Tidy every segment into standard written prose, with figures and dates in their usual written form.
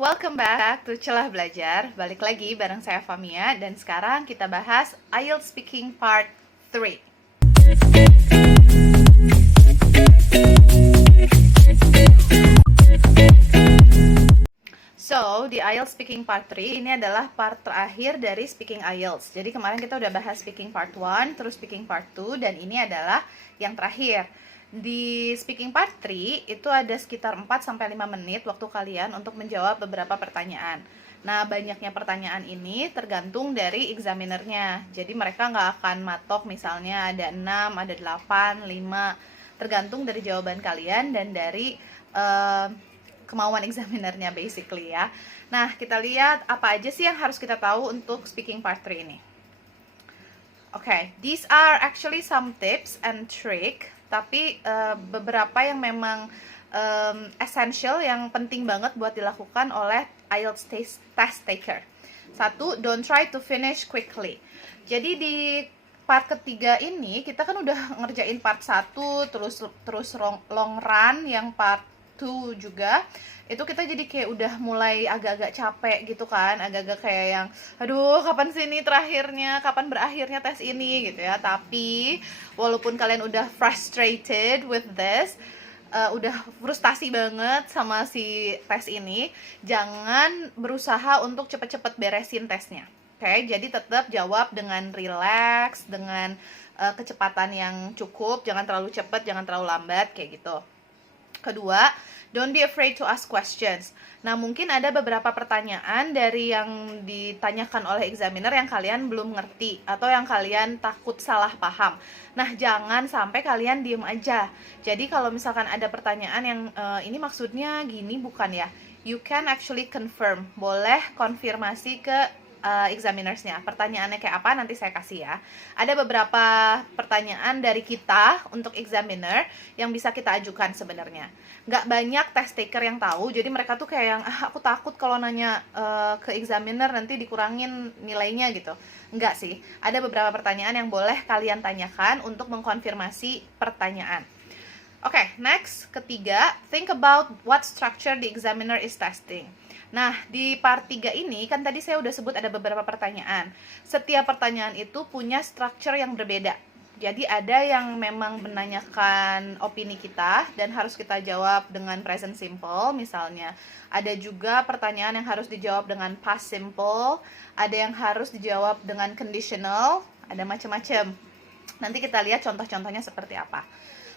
welcome back to Celah Belajar. Balik lagi bareng saya Famia dan sekarang kita bahas IELTS Speaking Part 3. So, di IELTS Speaking Part 3 ini adalah part terakhir dari Speaking IELTS. Jadi kemarin kita udah bahas Speaking Part 1, terus Speaking Part 2, dan ini adalah yang terakhir. Di Speaking Part 3 itu ada sekitar 4-5 menit waktu kalian untuk menjawab beberapa pertanyaan. Nah, banyaknya pertanyaan ini tergantung dari examinernya. Jadi mereka nggak akan matok misalnya ada 6, ada 8, 5. Tergantung dari jawaban kalian dan dari kemauan examinernya basically ya. Nah, kita lihat apa aja sih yang harus kita tahu untuk Speaking Part 3 ini. Okay, these are actually some tips and trick, tapi beberapa yang memang essential, yang penting banget buat dilakukan oleh IELTS test taker. 1, don't try to finish quickly. Jadi di part ketiga ini kita kan udah ngerjain part 1, terus long run yang part 2 juga. Itu kita jadi kayak udah mulai agak-agak capek gitu kan, agak-agak kayak yang aduh kapan sih ini terakhirnya, kapan berakhirnya tes ini gitu ya. Tapi walaupun kalian udah frustrated with this, udah frustasi banget sama si tes ini, jangan berusaha untuk cepet-cepet beresin tesnya. Oke, jadi tetap jawab dengan relax, dengan kecepatan yang cukup, jangan terlalu cepat, jangan terlalu lambat kayak gitu. Kedua, don't be afraid to ask questions. Nah, mungkin ada beberapa pertanyaan dari yang ditanyakan oleh examiner yang kalian belum ngerti atau yang kalian takut salah paham. Nah, jangan sampai kalian diem aja. Jadi kalau misalkan ada pertanyaan yang ini maksudnya gini bukan ya? You can actually confirm. Boleh konfirmasi ke examinersnya. Pertanyaannya kayak apa nanti saya kasih ya. Ada beberapa pertanyaan dari kita untuk examiner yang bisa kita ajukan sebenarnya. Nggak banyak test taker yang tahu, jadi mereka tuh kayak yang aku takut kalau nanya ke examiner nanti dikurangin nilainya gitu. Enggak sih, ada beberapa pertanyaan yang boleh kalian tanyakan untuk mengkonfirmasi pertanyaan. Oke, next, ketiga, think about what structure the examiner is testing. Nah, di part 3 ini kan tadi saya udah sebut ada beberapa pertanyaan. Setiap pertanyaan itu punya structure yang berbeda. Jadi ada yang memang menanyakan opini kita dan harus kita jawab dengan present simple misalnya. Ada juga pertanyaan yang harus dijawab dengan past simple, ada yang harus dijawab dengan conditional, ada macam-macam. Nanti kita lihat contoh-contohnya seperti apa.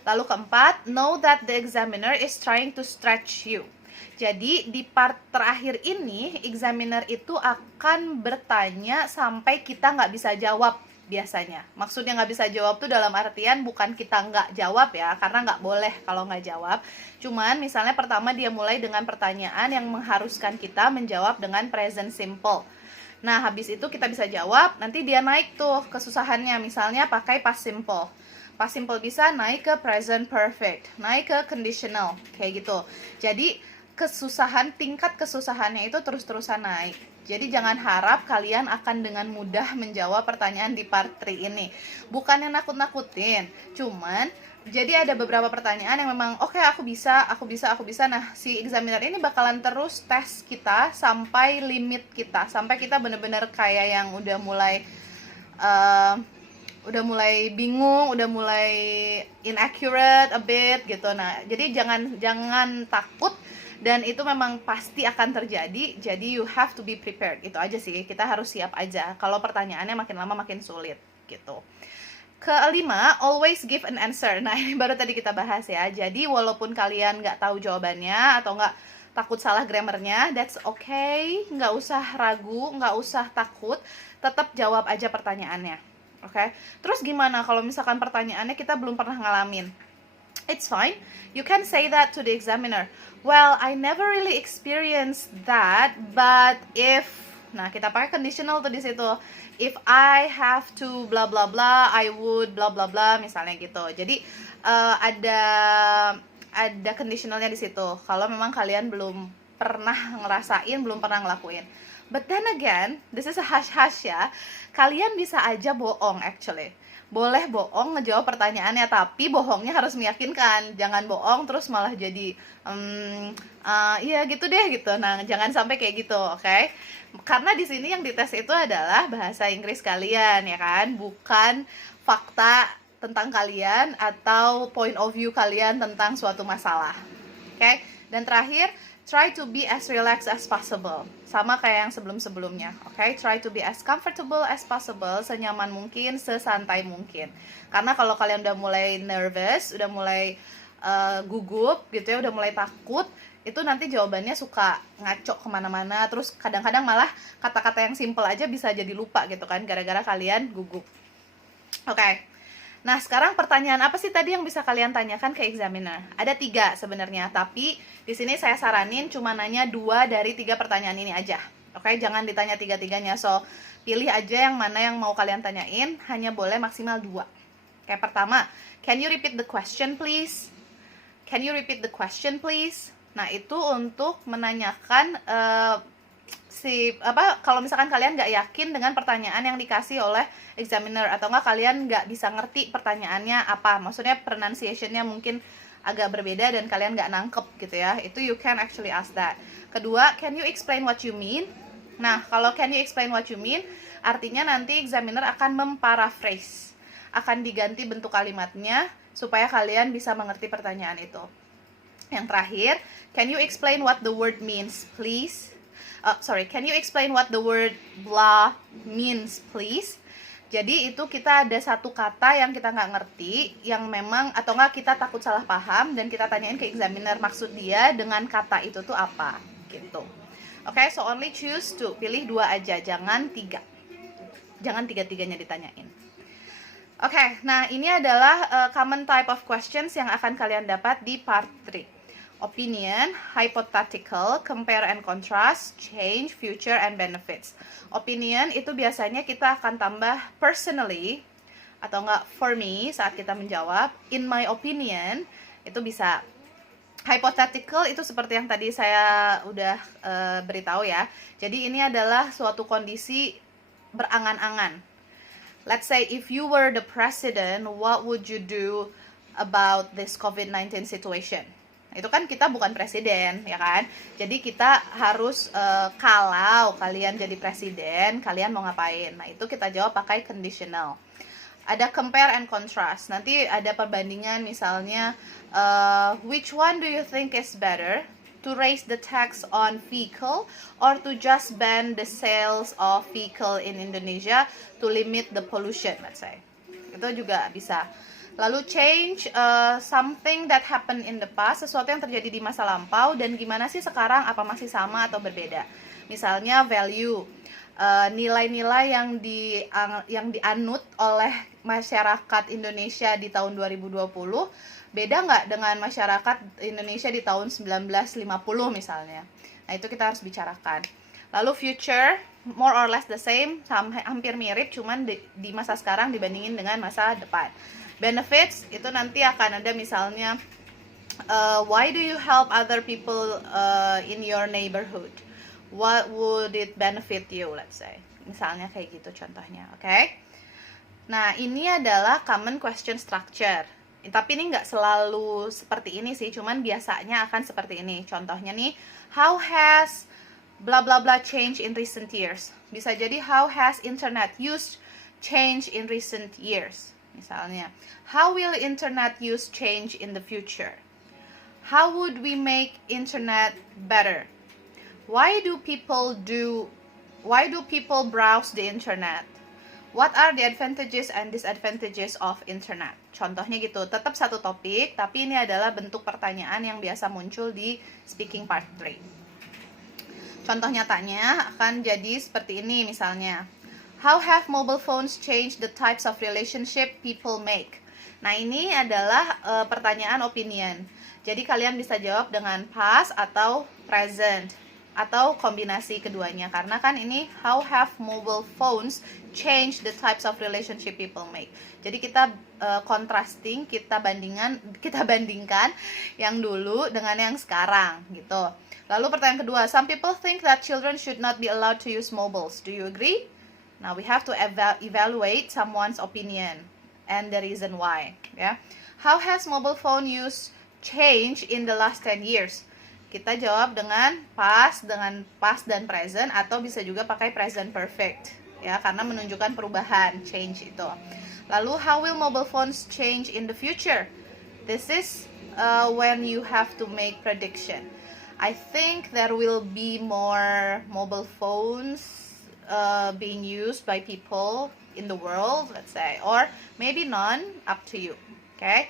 Lalu keempat, know that the examiner is trying to stretch you. Jadi di part terakhir ini, examiner itu akan bertanya sampai kita nggak bisa jawab biasanya. Maksudnya nggak bisa jawab tuh dalam artian bukan kita nggak jawab ya, karena nggak boleh kalau nggak jawab. Cuman misalnya pertama dia mulai dengan pertanyaan yang mengharuskan kita menjawab dengan present simple. Nah, habis itu kita bisa jawab, nanti dia naik tuh kesusahannya, misalnya pakai past simple. Past simple bisa naik ke present perfect, naik ke conditional, kayak gitu. Jadi tingkat kesusahannya itu terus-terusan naik. Jadi jangan harap kalian akan dengan mudah menjawab pertanyaan di part 3 ini. Bukan yang nakut-nakutin, cuman jadi ada beberapa pertanyaan yang memang oke, aku bisa. Nah, si examiner ini bakalan terus tes kita sampai limit kita, sampai kita bener-bener kayak yang udah mulai bingung, udah mulai inaccurate a bit gitu. Nah, jadi jangan takut, dan itu memang pasti akan terjadi. Jadi you have to be prepared. Itu aja sih, kita harus siap aja kalau pertanyaannya makin lama makin sulit gitu. Kelima, always give an answer. Nah, ini baru tadi kita bahas ya. Jadi walaupun kalian nggak tahu jawabannya atau nggak takut salah grammarnya, that's okay. Nggak usah ragu, nggak usah takut, tetap jawab aja pertanyaannya. Oke? Terus gimana kalau misalkan pertanyaannya kita belum pernah ngalamin? It's fine. You can say that to the examiner. Well, I never really experienced that, but if, nah kita pakai conditional tuh di situ. If I have to blah blah blah, I would blah blah blah, misalnya gitu. Jadi ada conditionalnya di situ. Kalau memang kalian belum pernah ngerasain, belum pernah ngelakuin. But then again, this is a hush-hush ya. Kalian bisa aja bohong actually. boleh bohong ngejawab pertanyaannya, tapi bohongnya harus meyakinkan. Jangan bohong terus malah jadi iya gitu deh gitu. Nah, jangan sampai kayak gitu, oke? Karena di sini yang dites itu adalah bahasa Inggris kalian, ya kan? Bukan fakta tentang kalian atau point of view kalian tentang suatu masalah. Oke? Dan terakhir, try to be as relaxed as possible. Sama kayak yang sebelum-sebelumnya. Oke? Try to be as comfortable as possible, senyaman mungkin, sesantai mungkin. Karena kalau kalian udah mulai nervous, udah mulai gugup gitu ya, udah mulai takut, itu nanti jawabannya suka ngaco kemana-mana. Terus kadang-kadang malah kata-kata yang simple aja bisa jadi lupa gitu kan, gara-gara kalian gugup. Oke. Nah, sekarang pertanyaan apa sih tadi yang bisa kalian tanyakan ke examiner? Ada 3 sebenarnya, tapi di sini saya saranin cuma nanya 2 dari 3 pertanyaan ini aja. Oke, jangan ditanya 3-tiganya. So, pilih aja yang mana yang mau kalian tanyain, hanya boleh maksimal 2. Oke, pertama, can you repeat the question please? Can you repeat the question please? Nah, itu untuk menanyakan kalau misalkan kalian nggak yakin dengan pertanyaan yang dikasih oleh examiner, atau nggak kalian nggak bisa ngerti pertanyaannya apa, maksudnya pronunciation-nya mungkin agak berbeda dan kalian nggak nangkep gitu ya, itu you can actually ask that. Kedua, can you explain what you mean? Nah, kalau can you explain what you mean, artinya nanti examiner akan memparaphrase, akan diganti bentuk kalimatnya supaya kalian bisa mengerti pertanyaan itu. Yang terakhir, can you explain what the word means please? Can you explain what the word blah means, please? Jadi itu kita ada satu kata yang kita nggak ngerti, yang memang atau nggak kita takut salah paham, dan kita tanyain ke examiner maksud dia dengan kata itu tuh apa, gitu. Oke, so only choose 2, pilih 2 aja, jangan 3. Jangan 3-tiganya ditanyain. Oke, nah ini adalah common type of questions yang akan kalian dapat di part 3. Opinion, hypothetical, compare and contrast, change, future, and benefits. Opinion itu biasanya kita akan tambah personally atau enggak for me saat kita menjawab. In my opinion, itu bisa. Hypothetical itu seperti yang tadi saya udah beritahu ya. Jadi ini adalah suatu kondisi berangan-angan. Let's say if you were the president, what would you do about this COVID-19 situation? Itu kan kita bukan presiden, ya kan? Jadi kita harus kalau kalian jadi presiden, kalian mau ngapain? Nah, itu kita jawab pakai conditional. Ada compare and contrast. Nanti ada perbandingan, misalnya which one do you think is better? To raise the tax on vehicle or to just ban the sales of vehicle in Indonesia to limit the pollution, let's say. Itu juga bisa. Lalu change, something that happened in the past, sesuatu yang terjadi di masa lampau dan gimana sih sekarang, apa masih sama atau berbeda. Misalnya value, nilai-nilai yang dianut oleh masyarakat Indonesia di tahun 2020 beda nggak dengan masyarakat Indonesia di tahun 1950 misalnya. Nah, itu kita harus bicarakan. Lalu future, more or less the same, hampir mirip, cuman di masa sekarang dibandingin dengan masa depan. Benefits itu nanti akan ada misalnya why do you help other people in your neighborhood? What would it benefit you, let's say. Misalnya kayak gitu contohnya, oke? Nah, ini adalah common question structure. Tapi ini nggak selalu seperti ini sih, cuman biasanya akan seperti ini. Contohnya nih, how has blah blah blah change in recent years? Bisa jadi how has internet use change in recent years? Misalnya, how will internet use change in the future? How would we make internet better? Why do people browse the internet? What are the advantages and disadvantages of internet? Contohnya gitu, tetap satu topik, tapi ini adalah bentuk pertanyaan yang biasa muncul di speaking part 3. Contoh nyatanya akan jadi seperti ini misalnya. How have mobile phones changed the types of relationship people make? Nah, ini adalah pertanyaan opinion. Jadi kalian bisa jawab dengan past atau present atau kombinasi keduanya, karena kan ini how have mobile phones changed the types of relationship people make. Jadi kita contrasting, kita bandingkan yang dulu dengan yang sekarang gitu. Lalu pertanyaan kedua, some people think that children should not be allowed to use mobiles. Do you agree? Now we have to evaluate someone's opinion. and the reason why. Ya, how has mobile phone use changed in the last 10 years? Kita jawab dengan past dan present, atau bisa juga pakai present perfect, ya, karena menunjukkan perubahan, change itu. Lalu, how will mobile phones change in the future? This is when you have to make prediction. I think there will be more mobile phones being used by people in the world, let's say, or maybe none, up to you. Okay.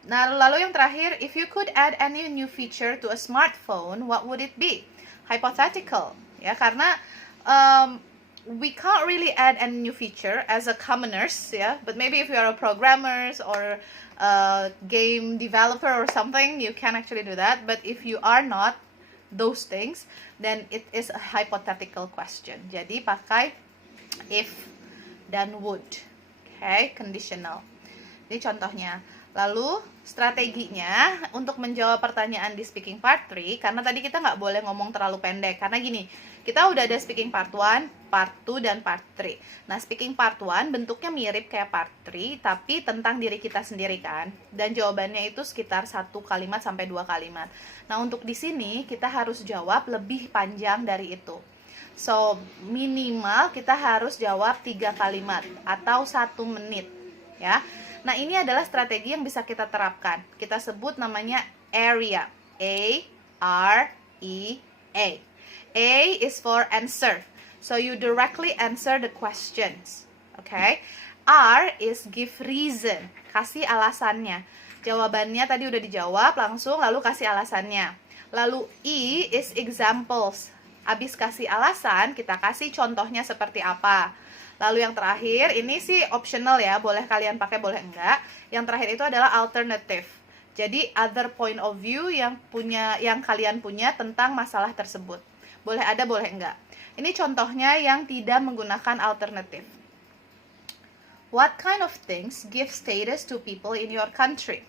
Nah, lalu yang terakhir, if you could add any new feature to a smartphone, what would it be? Hypothetical, ya, karena we can't really add any new feature as a commoners, ya, but maybe if you are a programmers or a game developer or something, you can actually do that. But if you are not those things, then it is a hypothetical question. Jadi pakai if dan would, okay, conditional. Ini contohnya. Lalu strateginya untuk menjawab pertanyaan di speaking part 3, karena tadi kita nggak boleh ngomong terlalu pendek, karena gini, kita udah ada speaking part 1, part 2, dan part 3. Nah, speaking part 1 bentuknya mirip kayak part 3, tapi tentang diri kita sendiri kan, dan jawabannya itu sekitar 1 kalimat sampai 2 kalimat. Nah, untuk di sini kita harus jawab lebih panjang dari itu. So, minimal kita harus jawab 3 kalimat atau 1 menit, ya. Nah, ini adalah strategi yang bisa kita terapkan. Kita sebut namanya area. A-R-E-A. A is for answer. So, you directly answer the questions. Okay? R is give reason. Kasih alasannya. Jawabannya tadi udah dijawab langsung, lalu kasih alasannya. Lalu E is examples. Abis kasih alasan, kita kasih contohnya seperti apa. Lalu yang terakhir, ini sih optional ya, boleh kalian pakai, boleh enggak. Yang terakhir itu adalah alternative. Jadi other point of view yang kalian punya tentang masalah tersebut. Boleh ada, boleh enggak. Ini contohnya yang tidak menggunakan alternative. What kind of things give status to people in your country?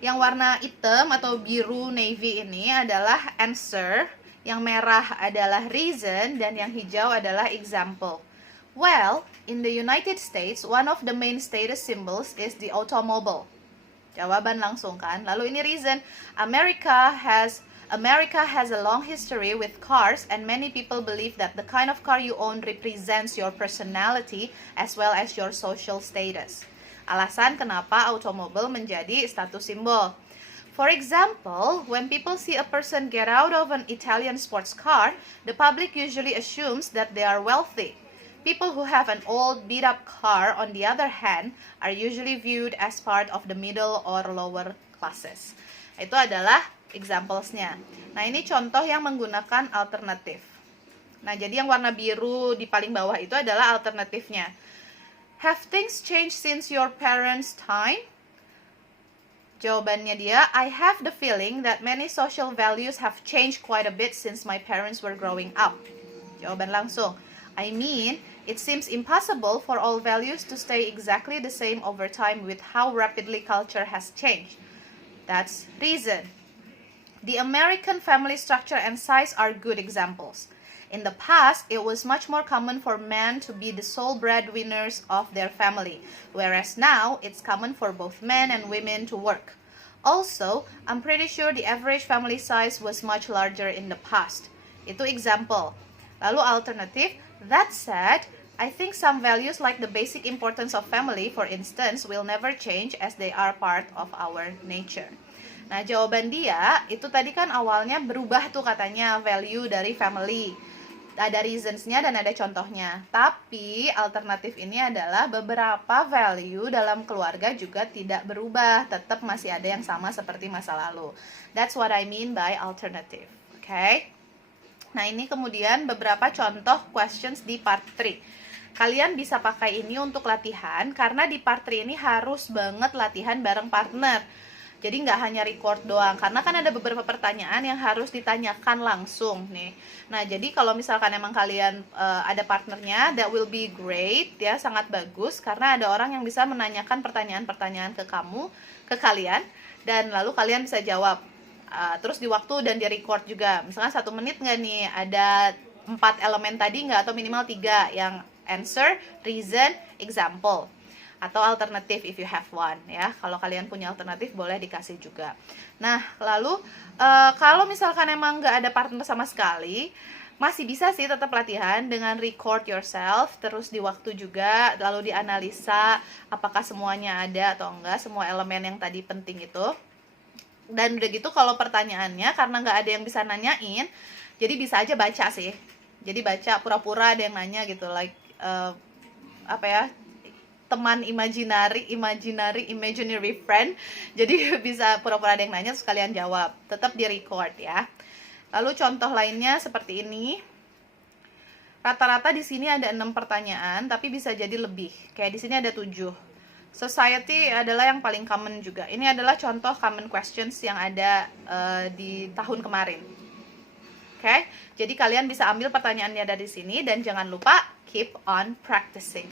Yang warna hitam atau biru navy ini adalah answer, yang merah adalah reason, dan yang hijau adalah example. Well, in the United States, one of the main status symbols is the automobile. Jawaban langsung kan. Lalu ini reason, America has a long history with cars, and many people believe that the kind of car you own represents your personality as well as your social status. Alasan kenapa automobile menjadi status simbol. For example, when people see a person get out of an Italian sports car, the public usually assumes that they are wealthy. People who have an old, beat-up car, on the other hand, are usually viewed as part of the middle or lower classes. Itu adalah examplesnya. Nah, ini contoh yang menggunakan alternatif. Nah, jadi yang warna biru di paling bawah itu adalah alternatifnya. Have things changed since your parents' time? Jawabannya dia, I have the feeling that many social values have changed quite a bit since my parents were growing up. Jawaban langsung, I mean, it seems impossible for all values to stay exactly the same over time with how rapidly culture has changed. That's reason. The American family structure and size are good examples. In the past, it was much more common for men to be the sole breadwinners of their family, whereas now, it's common for both men and women to work. Also, I'm pretty sure the average family size was much larger in the past. Itu example. Lalu alternative, that said, I think some values like the basic importance of family, for instance, will never change as they are part of our nature. Nah, jawaban dia, itu tadi kan awalnya berubah tuh katanya value dari family. Ada reasons-nya dan ada contohnya. Tapi alternatif ini adalah beberapa value dalam keluarga juga tidak berubah. Tetap masih ada yang sama seperti masa lalu. That's what I mean by alternative. Okay? Nah, ini kemudian beberapa contoh questions di part 3. Kalian bisa pakai ini untuk latihan, karena di part 3 ini harus banget latihan bareng partner. Jadi nggak hanya record doang, karena kan ada beberapa pertanyaan yang harus ditanyakan langsung nih. Nah, jadi kalau misalkan emang kalian ada partnernya, that will be great ya, sangat bagus, karena ada orang yang bisa menanyakan pertanyaan-pertanyaan ke kalian, dan lalu kalian bisa jawab. Terus di waktu dan di record juga, misalnya 1 menit nggak nih, ada 4 elemen tadi nggak, atau minimal 3, yang answer, reason, example. atau alternatif if you have one ya. Kalau kalian punya alternatif boleh dikasih juga. Nah, lalu kalau misalkan emang nggak ada partner sama sekali, masih bisa sih tetap latihan dengan record yourself, terus di waktu juga, lalu dianalisa apakah semuanya ada atau enggak, semua elemen yang tadi penting itu. Dan udah gitu kalau pertanyaannya karena nggak ada yang bisa nanyain, jadi bisa aja baca sih. Jadi baca pura-pura ada yang nanya gitu, like apa ya, teman imaginary friend. Jadi bisa pura-pura ada yang nanya terus kalian jawab. Tetap di record ya. Lalu contoh lainnya seperti ini. Rata-rata di sini ada 6 pertanyaan, tapi bisa jadi lebih. Kayak di sini ada 7. Society adalah yang paling common juga. Ini adalah contoh common questions yang ada di tahun kemarin. Oke, jadi kalian bisa ambil pertanyaannya dari sini dan jangan lupa keep on practicing.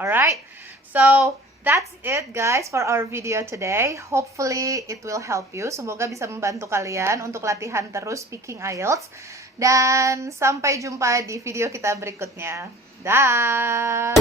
Alright, so that's it guys for our video today. Hopefully it will help you. Semoga bisa membantu kalian untuk latihan terus speaking IELTS. Dan sampai jumpa di video kita berikutnya. Dah.